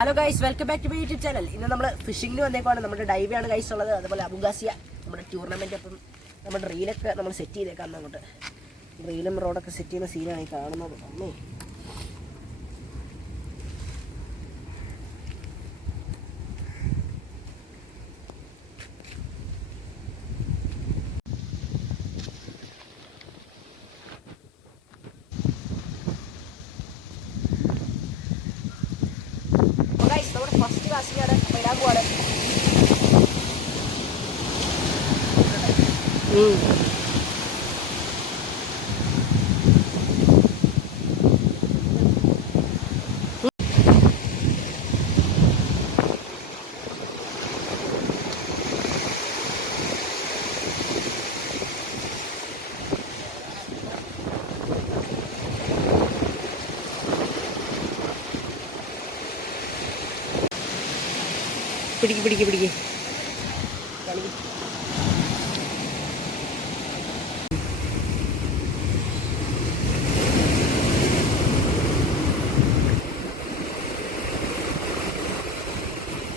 Hello guys welcome back to my YouTube channel ഇന്ന് നമ്മൾ ഫിഷിംഗിന് വന്നേക്കാണ് നമ്മുടെ ഡൈവാണ് ഗൈസ് ഉള്ളത്. അതുപോലെ അബുഗാസിയ നമ്മുടെ ടൂർണമെന്റ് അപ്പം നമ്മുടെ റീലൊക്കെ നമ്മൾ സെറ്റ് ചെയ്തേക്കാം അങ്ങോട്ട്. റീലും റോഡൊക്കെ സെറ്റ് ചെയ്യുന്ന സീനാണ് ഈ കാണുന്നത്. അമ്മേ. പിടിക്ക് പിടിക്ക് പിടിക്ക്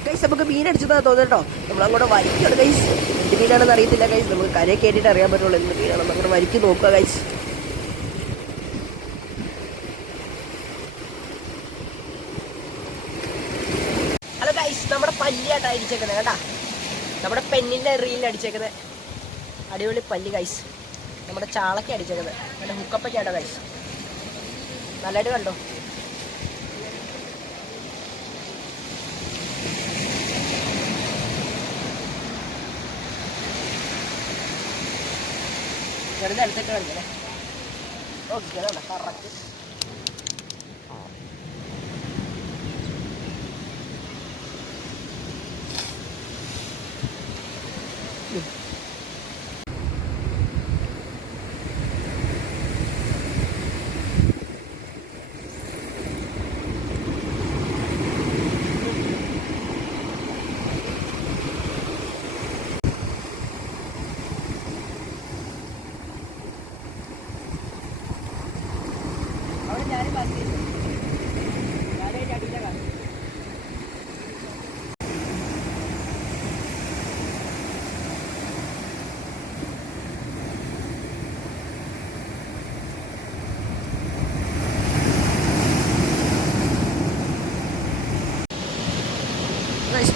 ഗൈസ് നമുക്ക് മീൻ അടിച്ചതാ തോന്നുട്ടോ നമ്മൾ അങ്ങോട്ട് വരിക്കാണ് ഗൈസ് എന്ത് മീനാണെന്ന് അറിയത്തില്ല ഗൈസ് നമുക്ക് കരയെ കയറ്റിയിട്ട് അറിയാൻ പറ്റുള്ളൂ എന്ത് മീനാണെന്ന്. അങ്ങോട്ട് വരിക്ക് നോക്കുക ഗൈസ് ഹലോ ഗൈസ് നമ്മുടെ പല്ലിയാട്ടാ അടിച്ചേക്കുന്നത് കേട്ടാ നമ്മുടെ പെണ്ണിന്റെ റീലിൽ അടിച്ചേക്കുന്നത് അടിപൊളി പല്ലി ഗൈസ് നമ്മുടെ ചാളയ്ക്ക് അടിച്ചേക്കുന്നത് നല്ല ഹുക്കപ്പൊക്കെയാട്ടോ ഗൈസ് നല്ലതായിട്ട് കണ്ടോ? വെറുതെ അടുത്തിട്ട് കളിക്കണേ ഓക്കെ കറക്റ്റ് Thank ഞാനും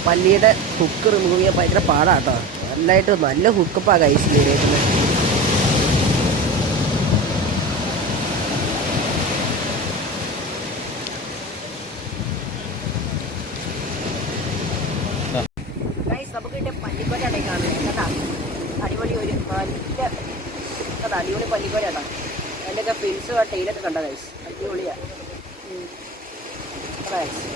പല്ലിയുടെ ഹുക്ക് റിമൂവ് ചെയ്യാൻ ഭയങ്കര പാടാട്ടോ. നല്ലതായിട്ട് നല്ല ഹുക്കപ്പാ ഗൈസ് ചെയ്തേക്കുന്നത് ഗൈസ് നമുക്ക് കിട്ടിയ പല്ലിക്കോലാണ് ഈ കാണുന്നത് കേട്ടാ അടിപൊളി ഒരു നല്ല കേട്ടോ അടിപൊളി പല്ലിക്കോലാട്ടോ അതിന്റെയൊക്കെ ഫിൻസും ആ ടൈലൊക്കെ കണ്ടോ ഗൈസ് അടിപൊളിയാ ഉം. അതാ guys.